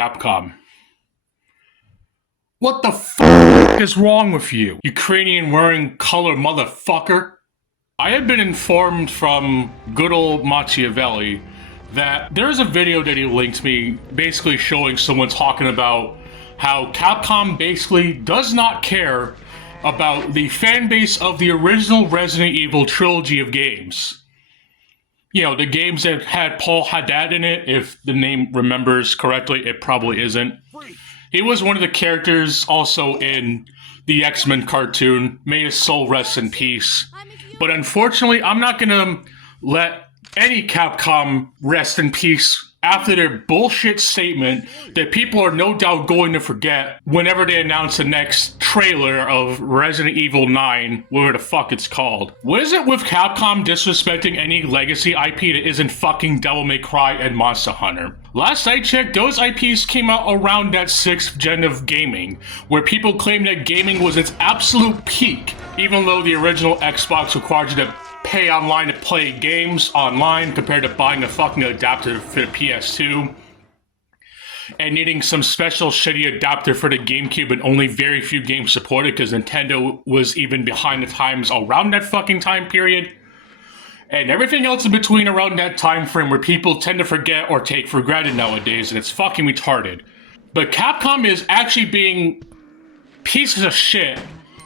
Capcom. What the f*** is wrong with you, Ukrainian wearing color motherfucker? I have been informed from good old Machiavelli that there's a video that he linked me basically showing someone talking about how Capcom basically does not care about the fan base of the original Resident Evil trilogy of games. You know, the games that had Paul Haddad in it, if the name remembers correctly, it probably isn't. He was one of the characters also in the X-Men cartoon. May his soul rest in peace. But unfortunately, I'm not gonna let any Capcom rest in peace after their bullshit statement that people are no doubt going to forget whenever they announce the next trailer of Resident Evil 9, whatever the fuck it's called. What is it with Capcom disrespecting any legacy IP that isn't fucking Devil May Cry and Monster Hunter? Last I checked, those IPs came out around that 6th gen of gaming, where people claimed that gaming was its absolute peak, even though the original Xbox required you to pay online to play games online compared to buying a fucking adapter for the PS2 and needing some special shitty adapter for the GameCube, and only very few games supported because Nintendo was even behind the times around that fucking time period, and everything else in between around that time frame where people tend to forget or take for granted nowadays, and it's fucking retarded. But Capcom is actually being pieces of shit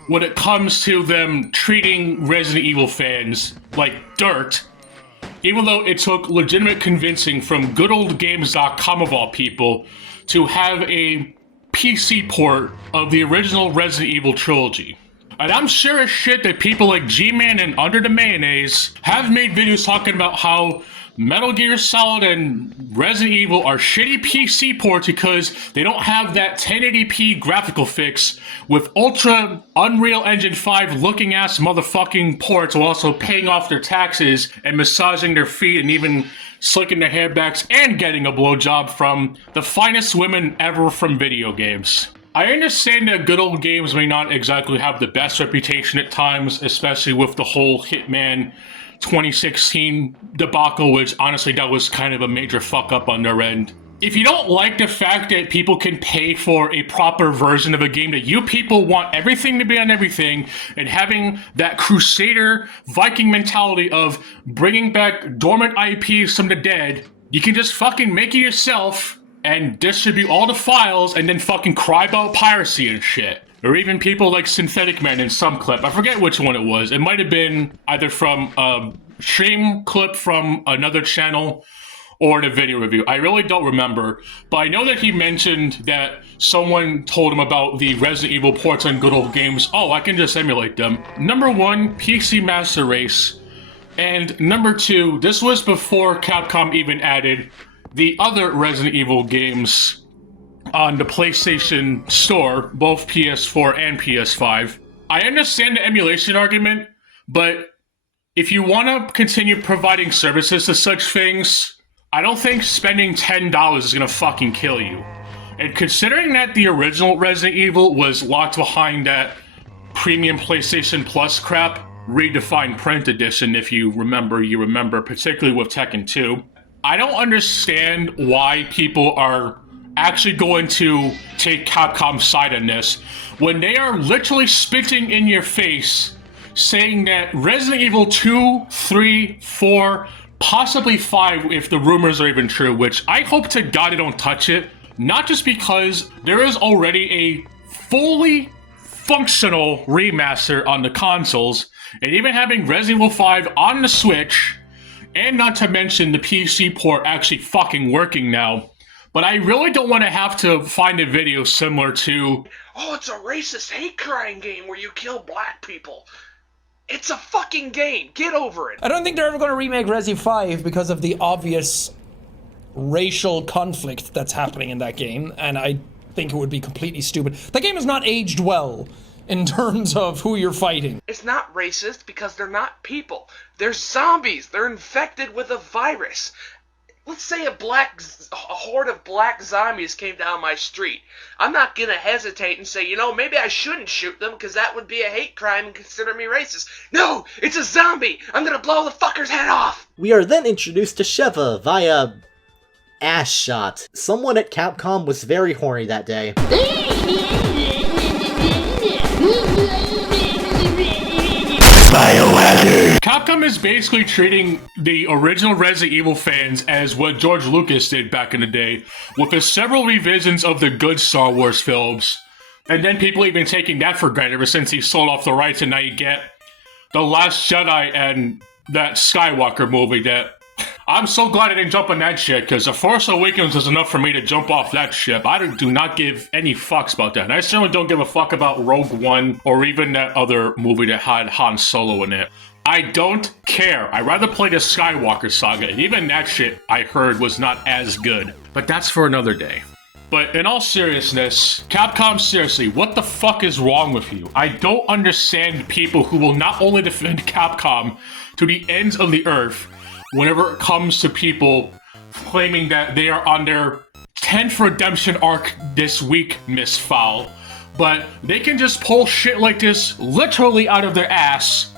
when it comes to them treating Resident Evil fans like dirt, even though it took legitimate convincing from good old games.com of all people to have a PC port of the original Resident Evil trilogy. And I'm sure as shit that people like G-Man and Under the Mayonnaise have made videos talking about how Metal Gear Solid and Resident Evil are shitty PC ports because they don't have that 1080p graphical fix with ultra Unreal Engine 5 looking ass motherfucking ports while also paying off their taxes and massaging their feet and even slicking their hair backs and getting a blowjob from the finest women ever from video games. I understand that good old games may not exactly have the best reputation at times, especially with the whole Hitman 2016 debacle, which honestly that was kind of a major fuck up on their end. If you don't like the fact that people can pay for a proper version of a game, that you people want everything to be on everything, and having that Crusader Viking mentality of bringing back dormant IPs from the dead, you can just fucking make it yourself and distribute all the files and then fucking cry about piracy and shit. Or even people like Synthetic Man in some clip. I forget which one it was. It might have been either from a stream clip from another channel or in a video review. I really don't remember. But I know that he mentioned that someone told him about the Resident Evil ports on good old games. Oh, I can just emulate them. Number 1, PC Master Race. And number 2, this was before Capcom even added the other Resident Evil games on the PlayStation Store, both PS4 and PS5. I understand the emulation argument, but if you want to continue providing services to such things, I don't think spending $10 is gonna fucking kill you. And considering that the original Resident Evil was locked behind that premium PlayStation Plus crap, redefined print edition, if you remember, particularly with Tekken 2, I don't understand why people are actually going to take Capcom's side on this when they are literally spitting in your face saying that Resident Evil 2, 3, 4, possibly 5 if the rumors are even true, which I hope to God they don't touch it, not just because there is already a fully functional remaster on the consoles, and even having Resident Evil 5 on the Switch, and not to mention the PC port actually fucking working now. But I really don't want to have to find a video similar to, oh, it's a racist hate crime game where you kill black people. It's a fucking game. Get over it. I don't think they're ever going to remake Resi 5 because of the obvious racial conflict that's happening in that game, and I think it would be completely stupid. That game has not aged well in terms of who you're fighting. It's not racist because they're not people. They're zombies. They're infected with a virus. Let's say a horde of black zombies came down my street. I'm not gonna hesitate and say, you know, maybe I shouldn't shoot them because that would be a hate crime and consider me racist. No, it's a zombie. I'm gonna blow the fucker's head off. We are then introduced to Sheva via ass shot. Someone at Capcom was very horny that day. Capcom is basically treating the original Resident Evil fans as what George Lucas did back in the day, with his several revisions of the good Star Wars films. And then people even taking that for granted ever since he sold off the rights, and now you get The Last Jedi and that Skywalker movie that... I'm so glad I didn't jump on that shit, because The Force Awakens is enough for me to jump off that ship. I do not give any fucks about that. And I certainly don't give a fuck about Rogue One, or even that other movie that had Han Solo in it. I don't care. I'd rather play the Skywalker saga, and even that shit I heard was not as good. But that's for another day. But in all seriousness, Capcom, seriously, what the fuck is wrong with you? I don't understand people who will not only defend Capcom to the ends of the earth whenever it comes to people claiming that they are on their 10th redemption arc this week, Miss Fowl, but they can just pull shit like this literally out of their ass,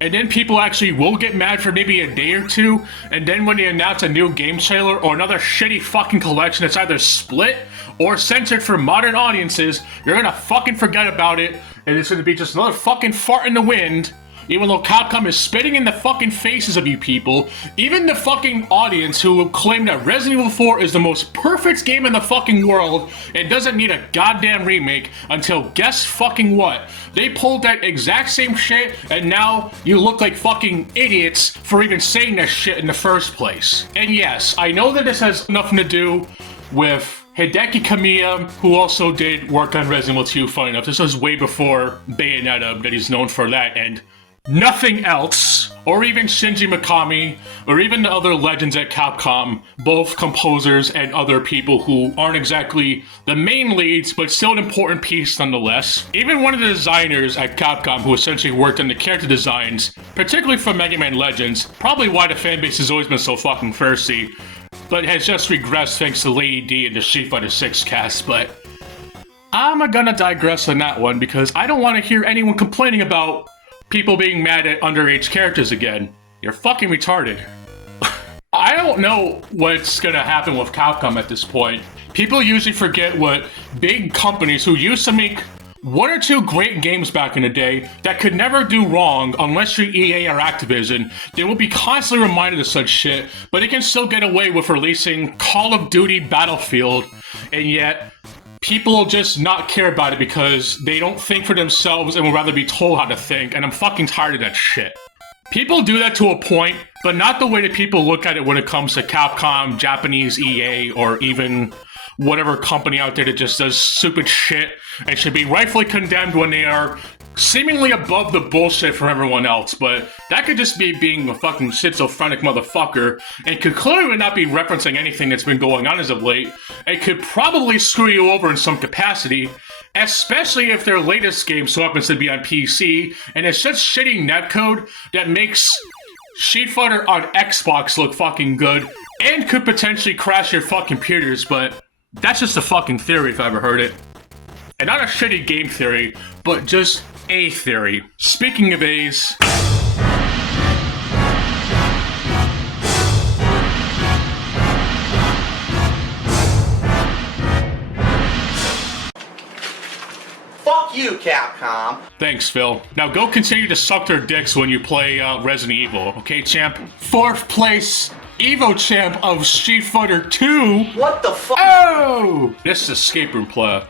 and then people actually will get mad for maybe a day or two, and then when they announce a new game trailer or another shitty fucking collection that's either split or censored for modern audiences, you're gonna fucking forget about it, and it's gonna be just another fucking fart in the wind. Even though Capcom is spitting in the fucking faces of you people, even the fucking audience who claim that Resident Evil 4 is the most perfect game in the fucking world and doesn't need a goddamn remake until guess fucking what? They pulled that exact same shit, and now you look like fucking idiots for even saying that shit in the first place. And yes, I know that this has nothing to do with Hideki Kamiya, who also did work on Resident Evil 2, funny enough. This was way before Bayonetta that he's known for that, and nothing else, or even Shinji Mikami, or even the other legends at Capcom, both composers and other people who aren't exactly the main leads, but still an important piece nonetheless. Even one of the designers at Capcom who essentially worked on the character designs, particularly for Mega Man Legends, probably why the fanbase has always been so fucking thirsty, but has just regressed thanks to Lady D and the Street Fighter 6 cast, but I'm gonna digress on that one because I don't want to hear anyone complaining about people being mad at underage characters again. You're fucking retarded. I don't know what's gonna happen with Capcom at this point. People usually forget what big companies who used to make one or two great games back in the day that could never do wrong unless you're EA or Activision. They will be constantly reminded of such shit, but they can still get away with releasing Call of Duty Battlefield, and yet people just not care about it because they don't think for themselves and would rather be told how to think, and I'm fucking tired of that shit. People do that to a point, but not the way that people look at it when it comes to Capcom, Japanese EA, or even whatever company out there that just does stupid shit and should be rightfully condemned when they are seemingly above the bullshit from everyone else, but that could just be being a fucking schizophrenic motherfucker and could clearly not be referencing anything that's been going on as of late. It could probably screw you over in some capacity, especially if their latest game so happens to be on PC and it's such shitty netcode that makes Street Fighter on Xbox look fucking good and could potentially crash your fucking computers, but that's just a fucking theory if I ever heard it. And not a shitty game theory, but just a theory. Speaking of A's, Fuck you, Capcom. thanks, Phil. Now go continue to suck their dicks when you play Resident Evil, okay, champ? 4th place Evo champ of Street Fighter 2. What the fuck? Oh! This is Escape Room Play,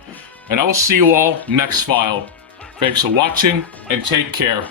and I will see you all next file. Thanks for watching, and take care.